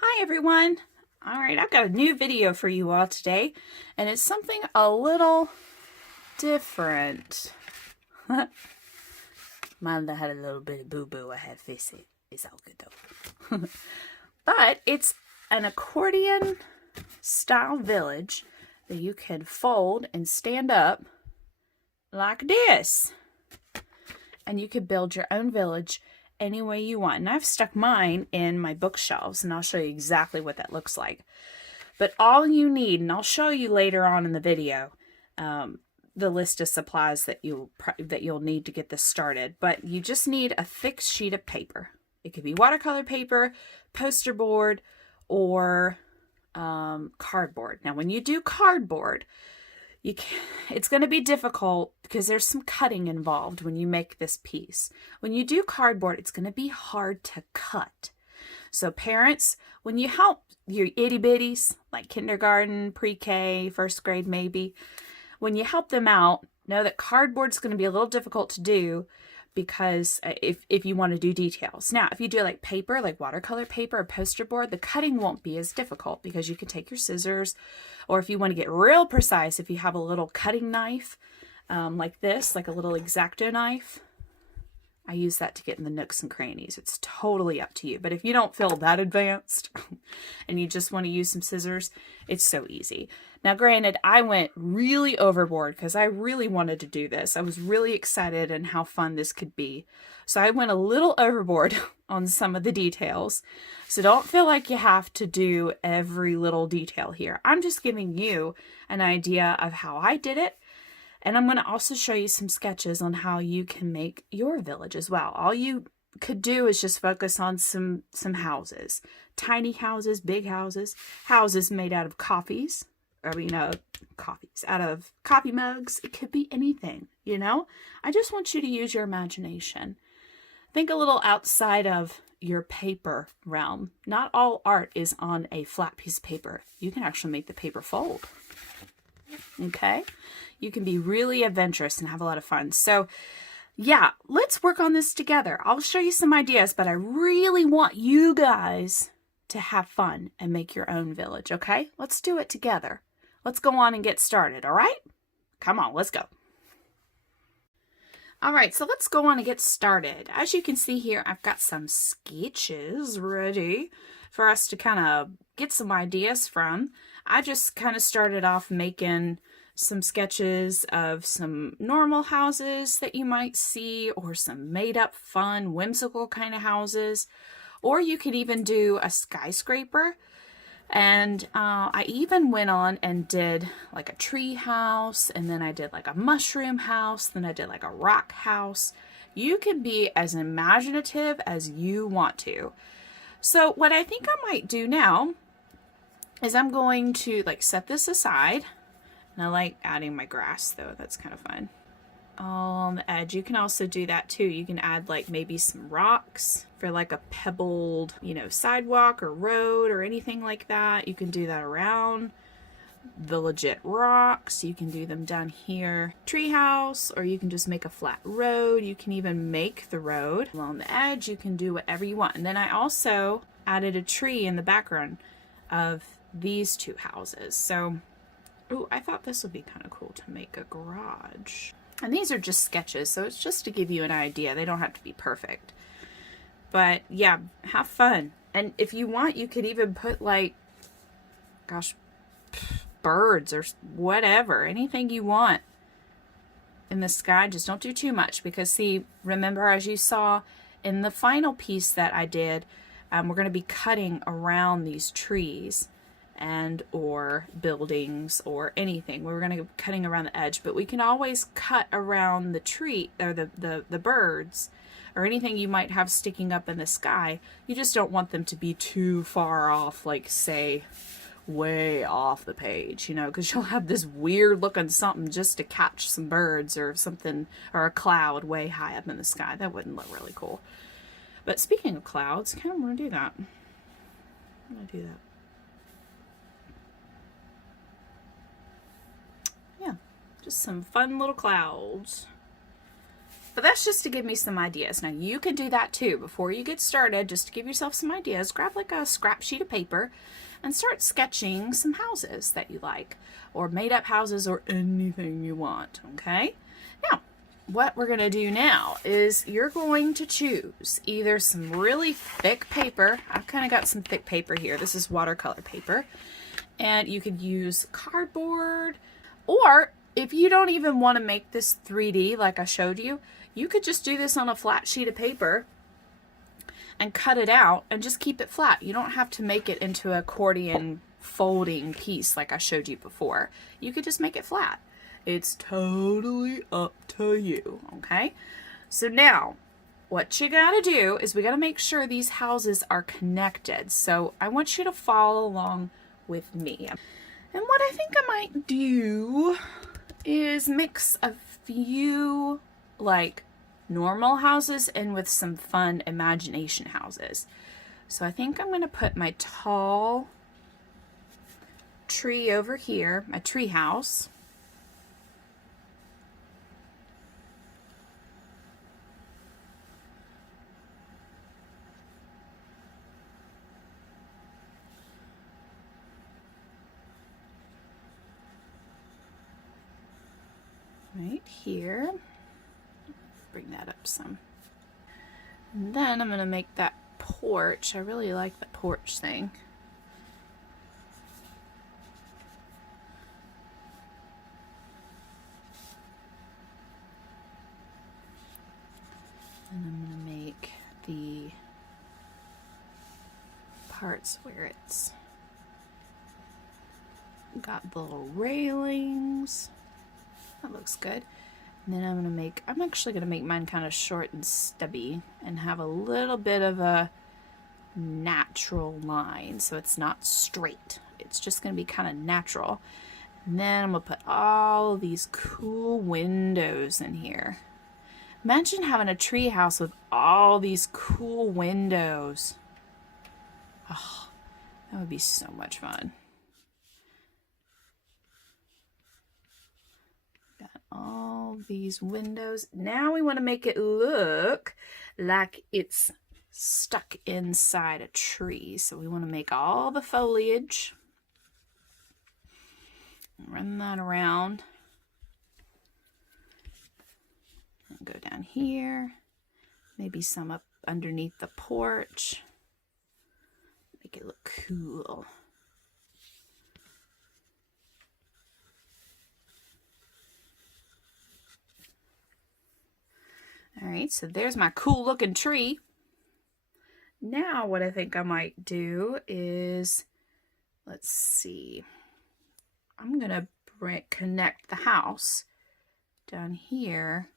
Hi everyone. All right, I've got a new video for you all today, and it's something a little different. Mine had a little bit of boo-boo. I had to fix it. It's all good though. But it's an accordion style village that you can fold and stand up like this. And you could build your own village any way you want. And I've stuck mine in my bookshelves, and I'll show you exactly what that looks like. But all you need, and I'll show you later on in the video, the list of supplies that you'll need to get this started. But you just need a thick sheet of paper. It could be watercolor paper, poster board, or cardboard. Now, when you do cardboard, it's going to be difficult because there's some cutting involved when you make this piece. When you do cardboard, it's going to be hard to cut. So parents, when you help your itty bitties, like kindergarten, pre-K, first grade maybe, when you help them out, know that cardboard's going to be a little difficult to do because if you want to do details. Now, if you do like paper, like watercolor paper or poster board, the cutting won't be as difficult because you can take your scissors, or if you want to get real precise, if you have a little cutting knife like this, like a little X-Acto knife, I use that to get in the nooks and crannies. It's totally up to you. But if you don't feel that advanced and you just want to use some scissors, it's so easy. Now, granted, I went really overboard because I really wanted to do this. I was really excited and how fun this could be. So I went a little overboard on some of the details. So don't feel like you have to do every little detail here. I'm just giving you an idea of how I did it. And I'm going to also show you some sketches on how you can make your village as well. All you could do is just focus on some houses. Tiny houses, big houses, houses made out of coffees. Or, coffees, out of coffee mugs. It could be anything, I just want you to use your imagination. Think a little outside of your paper realm. Not all art is on a flat piece of paper. You can actually make the paper fold. Okay? You can be really adventurous and have a lot of fun. So, yeah, let's work on this together. I'll show you some ideas, but I really want you guys to have fun and make your own village, okay? Let's do it together. Let's go on and get started, all right? Come on, let's go. All right, so let's go on and get started. As you can see here, I've got some sketches ready for us to kind of get some ideas from. I just kind of started off making some sketches of some normal houses that you might see, or some made-up, fun, whimsical kind of houses. Or you could even do a skyscraper. And I even went on and did like a tree house, and then I did like a mushroom house, then I did like a rock house. You can be as imaginative as you want to. So what I think I might do now is I'm going to set this aside. And I like adding my grass though, that's kind of fun. On the edge, you can also do that too. You can add maybe some rocks for like a pebbled, sidewalk or road or anything like that. You can do that around the legit rocks. You can do them down here, treehouse, or you can just make a flat road. You can even make the road along the edge. You can do whatever you want. And then I also added a tree in the background of these two houses. So, ooh, I thought this would be kind of cool to make a garage. And these are just sketches, so it's just to give you an idea. They don't have to be perfect. But yeah, have fun. And if you want, you could even put birds or whatever, anything you want in the sky. Just don't do too much because see, remember, as you saw in the final piece that I did, we're going to be cutting around these trees and or buildings or anything. We're going to be cutting around the edge, but we can always cut around the tree or the birds or anything you might have sticking up in the sky. You just don't want them to be too far off, say way off the page, because you'll have this weird looking something just to catch some birds or something, or a cloud way high up in the sky. That wouldn't look really cool. But speaking of clouds, I kind of want to do that. I'm going to do that. Just some fun little clouds. But that's just to give me some ideas. Now you can do that too. Before you get started, just to give yourself some ideas, grab like a scrap sheet of paper and start sketching some houses that you like, or made up houses, or anything you want, okay? Now, what we're going to do now is you're going to choose either some really thick paper. I've kind of got some thick paper here. This is watercolor paper. And you could use cardboard, or if you don't even want to make this 3D like I showed you, you could just do this on a flat sheet of paper and cut it out and just keep it flat. You don't have to make it into an accordion folding piece like I showed you before. You could just make it flat. It's totally up to you, okay? So now, what you gotta do is we gotta make sure these houses are connected. So I want you to follow along with me. And what I think I might do is mix a few like normal houses in with some fun imagination houses. So I think I'm going to put my tall tree over here, my tree house. Right here. Bring that up some. And then I'm going to make that porch. I really like the porch thing. And I'm going to make the parts where it's got the little railings. That looks good. And then I'm actually going to make mine kind of short and stubby and have a little bit of a natural line, so it's not straight. It's just going to be kind of natural. And then I'm going to put all of these cool windows in here. Imagine having a tree house with all these cool windows. Oh, that would be so much fun. All these windows. Now we want to make it look like it's stuck inside a tree. So we want to make all the foliage. Run that around. And go down here. Maybe some up underneath the porch. Make it look cool. All right, so there's my cool looking tree. Now what I think I might do is, let's see, I'm gonna connect the house down here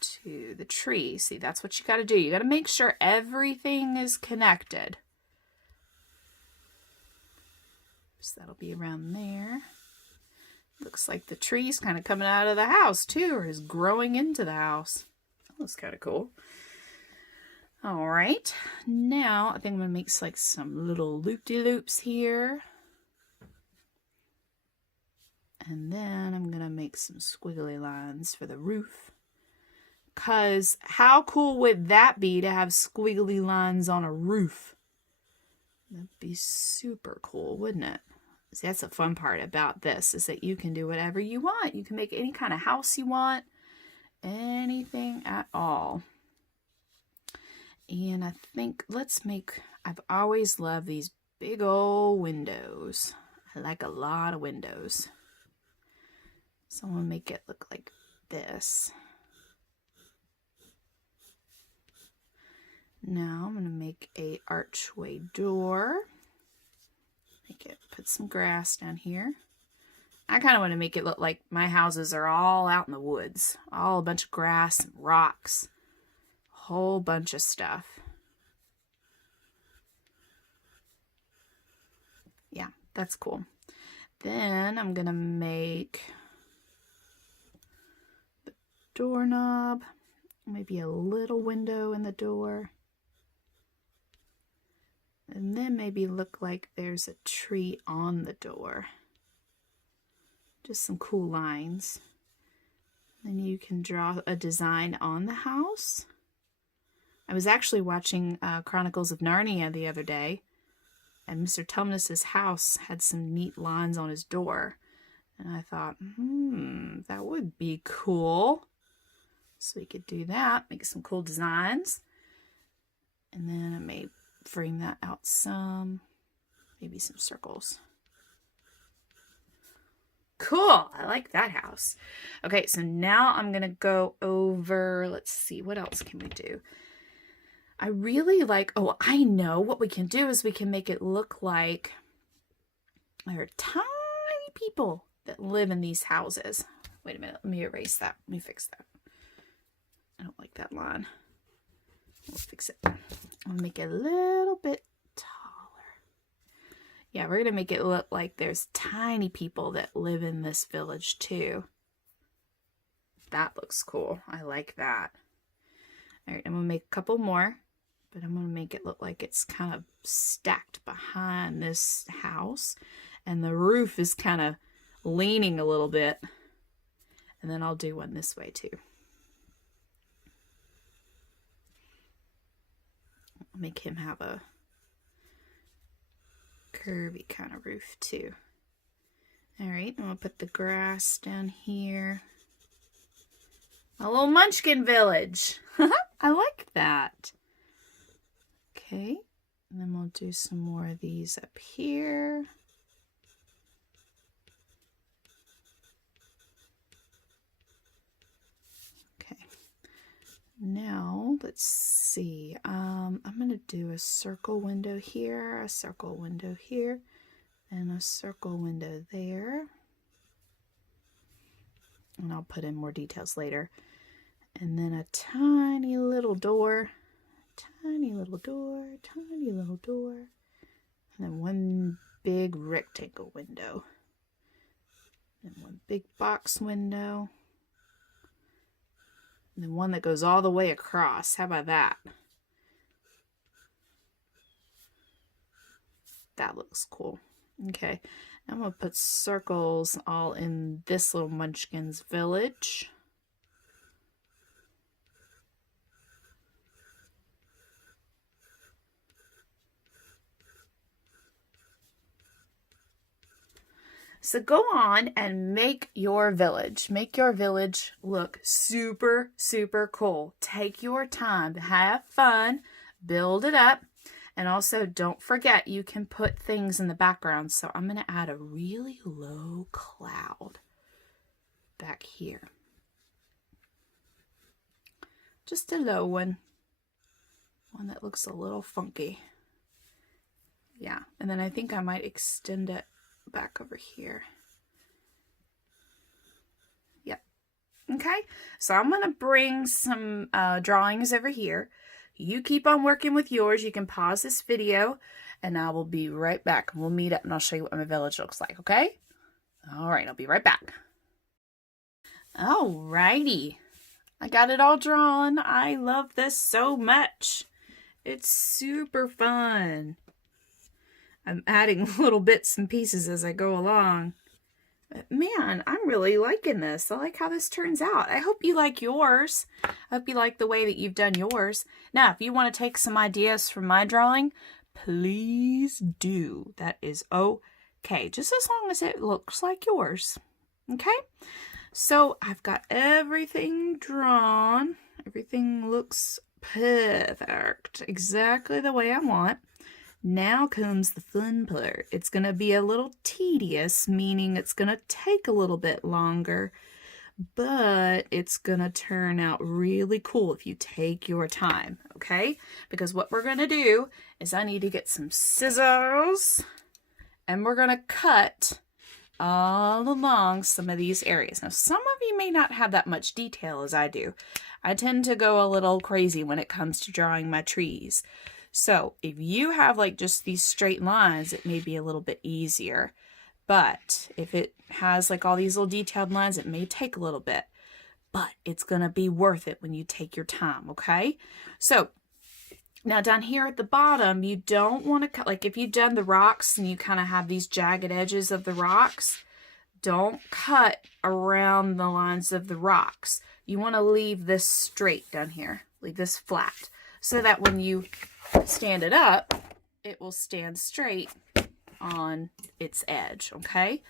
to the tree. See, that's what you gotta do. You gotta make sure everything is connected. So that'll be around there. Looks like the tree's kind of coming out of the house too, or is growing into the house. That looks kind of cool. All right, now I think I'm gonna make like some little loop-de-loops here. And then I'm gonna make some squiggly lines for the roof. Cause how cool would that be to have squiggly lines on a roof? That'd be super cool, wouldn't it? See, that's the fun part about this, is that you can do whatever you want. You can make any kind of house you want, anything at all. And I think I've always loved these big old windows. I like a lot of windows. So I'm going to make it look like this. Now I'm going to make a archway door. Put some grass down here. I kind of want to make it look like my houses are all out in the woods. All a bunch of grass and rocks. A whole bunch of stuff. Yeah, that's cool. Then I'm going to make the doorknob. Maybe a little window in the door. And then maybe look like there's a tree on the door. Just some cool lines. Then you can draw a design on the house. I was actually watching Chronicles of Narnia the other day, and Mr. Tumnus's house had some neat lines on his door. And I thought, that would be cool. So we could do that, make some cool designs. And then I may frame that out some, maybe some circles. Cool, I like that house. Okay, so now I'm gonna go over, let's see, what else can we do? I really like, oh, I know what we can do is we can make it look like there are tiny people that live in these houses. Wait a minute, let me erase that. Let me fix that. I don't like that line. We'll fix it. I'll make it a little bit taller. Yeah, we're going to make it look like there's tiny people that live in this village too. That looks cool. I like that. All right, I'm going to make a couple more, but I'm going to make it look like it's kind of stacked behind this house, and the roof is kind of leaning a little bit. And then I'll do one this way too. I'll make him have a curvy kind of roof too. All right, I'm gonna put the grass down here. A little munchkin village. I like that. Okay, and then we'll do some more of these up here. Now, let's see, I'm going to do a circle window here, a circle window here, and a circle window there. And I'll put in more details later. And then a tiny little door, tiny little door, tiny little door, and then one big rectangle window. And one big box window. And then one that goes all the way across. How about that? That looks cool. Okay, I'm going to put circles all in this little munchkin's village. So go on and make your village. Make your village look super, super cool. Take your time to have fun, build it up, and also don't forget you can put things in the background. So I'm going to add a really low cloud back here. Just a low one. One that looks a little funky. Yeah, and then I think I might extend it back over here. Yep. Okay, so I'm gonna bring some drawings over here. You keep on working with yours. You can pause this video and I will be right back. We'll meet up and I'll show you what my village looks like, okay? All right, I'll be right back. Alrighty, I got it all drawn. I love this so much. It's super fun. I'm adding little bits and pieces as I go along. But man, I'm really liking this. I like how this turns out. I hope you like yours. I hope you like the way that you've done yours. Now, if you want to take some ideas from my drawing, please do. That is okay. Just as long as it looks like yours. Okay? So I've got everything drawn. Everything looks perfect. Exactly the way I want. Now comes the fun part. It's going to be a little tedious, meaning it's going to take a little bit longer, but it's going to turn out really cool if you take your time, okay? Because what we're going to do is I need to get some scissors, and we're going to cut all along some of these areas. Now, some of you may not have that much detail as I do. I tend to go a little crazy when it comes to drawing my trees. So if you have like just these straight lines, it may be a little bit easier. But if it has like all these little detailed lines, it may take a little bit. But it's going to be worth it when you take your time, okay? So now down here at the bottom, you don't want to cut, like if you've done the rocks and you kind of have these jagged edges of the rocks, don't cut around the lines of the rocks. You want to leave this straight down here. Leave this flat so that when you stand it up, it will stand straight on its edge, okay?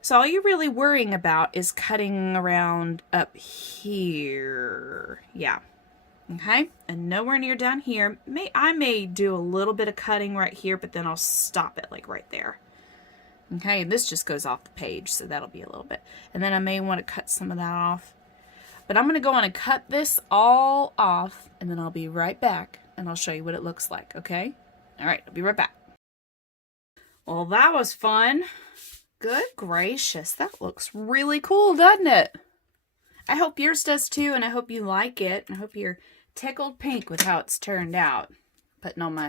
So all you're really worrying about is cutting around up here. Yeah. Okay? And nowhere near down here. I may do a little bit of cutting right here, but then I'll stop it like right there. Okay, and this just goes off the page, so that'll be a little bit. And then I may want to cut some of that off. But I'm going to go on and cut this all off, and then I'll be right back, and I'll show you what it looks like, okay? All right, I'll be right back. Well, that was fun. Good gracious, that looks really cool, doesn't it? I hope yours does too, and I hope you like it. I hope you're tickled pink with how it's turned out. Putting all my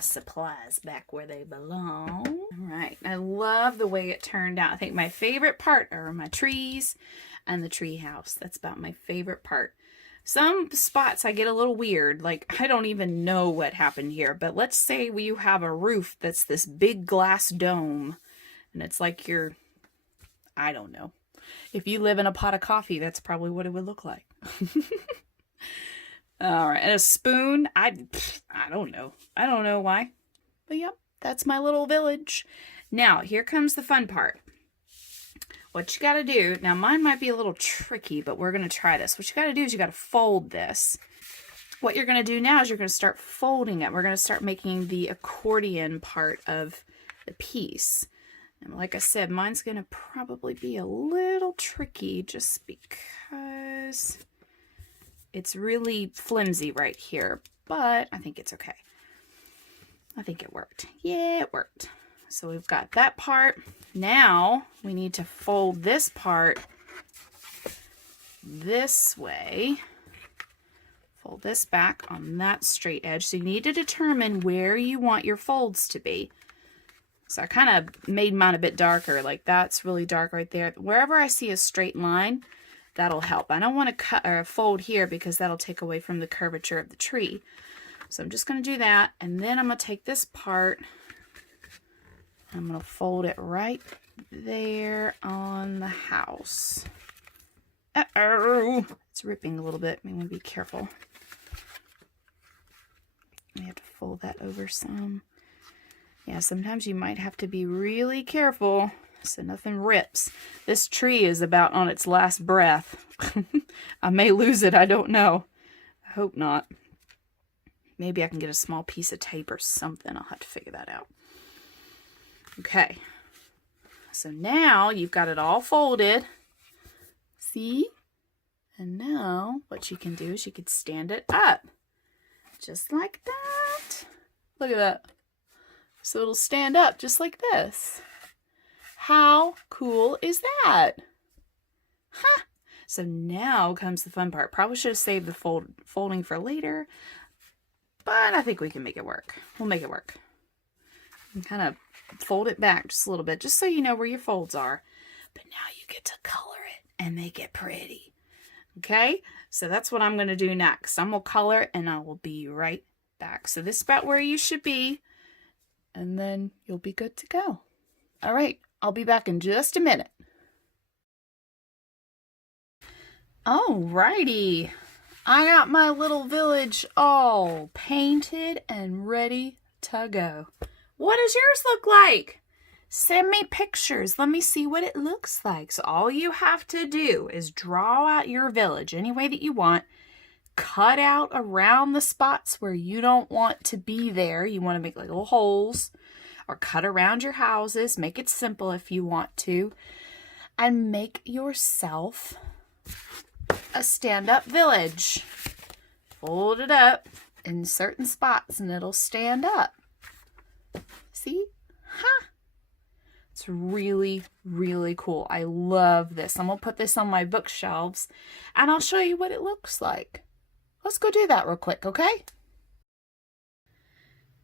supplies back where they belong. All right, I love the way it turned out. I think my favorite part are my trees and the tree house. That's about my favorite part. Some spots I get a little weird, like I don't even know what happened here, but let's say you have a roof that's this big glass dome, and it's like I don't know. If you live in a pot of coffee, that's probably what it would look like. All right, and a spoon, I don't know. I don't know why, but yep, that's my little village. Now, here comes the fun part. What you got to do, now mine might be a little tricky, but we're going to try this. What you got to do is you got to fold this. What you're going to do now is you're going to start folding it. We're going to start making the accordion part of the piece. And like I said, mine's going to probably be a little tricky just because it's really flimsy right here, but I think it's okay. I think it worked. Yeah, it worked. So we've got that part. Now we need to fold this part this way. Fold this back on that straight edge. So you need to determine where you want your folds to be. So I kind of made mine a bit darker, like that's really dark right there. Wherever I see a straight line, that'll help. I don't want to cut or fold here because that'll take away from the curvature of the tree. So I'm just going to do that, and then I'm going to take this part, I'm going to fold it right there on the house. Uh-oh! It's ripping a little bit. I'm going to be careful. I have to fold that over some. Yeah, sometimes you might have to be really careful so nothing rips. This tree is about on its last breath. I may lose it, I don't know. I hope not. Maybe I can get a small piece of tape or something. I'll have to figure that out. Okay. So now you've got it all folded. See? And now what you can do is you can stand it up. Just like that. Look at that. So it'll stand up just like this. How cool is that? Huh. So now comes the fun part. Probably should have saved the folding for later, but I think we can make it work. We'll make it work. And kind of fold it back just a little bit, just so you know where your folds are. But now you get to color it and make it pretty. Okay? So that's what I'm going to do next. I'm going to color it and I will be right back. So this is about where you should be, and then you'll be good to go. All right, I'll be back in just a minute. Alrighty, I got my little village all painted and ready to go. What does yours look like? Send me pictures. Let me see what it looks like. So all you have to do is draw out your village any way that you want. Cut out around the spots where you don't want to be there. You want to make like little holes, or cut around your houses. Make it simple if you want to. And make yourself a stand-up village. Fold it up in certain spots and it'll stand up. See? Huh? It's really, really cool. I love this. I'm going to put this on my bookshelves and I'll show you what it looks like. Let's go do that real quick, okay?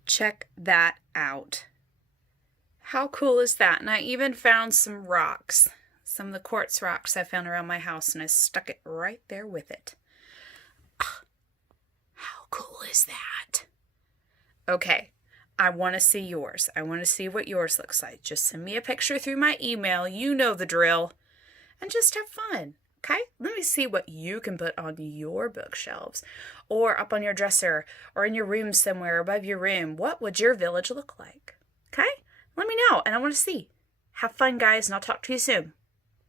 Check that out. How cool is that? And I even found some rocks. Some of the quartz rocks I found around my house, and I stuck it right there with it. How cool is that? Okay, I want to see yours. I want to see what yours looks like. Just send me a picture through my email. You know the drill. And just have fun. Okay? Let me see what you can put on your bookshelves or up on your dresser or in your room somewhere above your room. What would your village look like? Okay? Let me know, and I want to see. Have fun, guys, and I'll talk to you soon.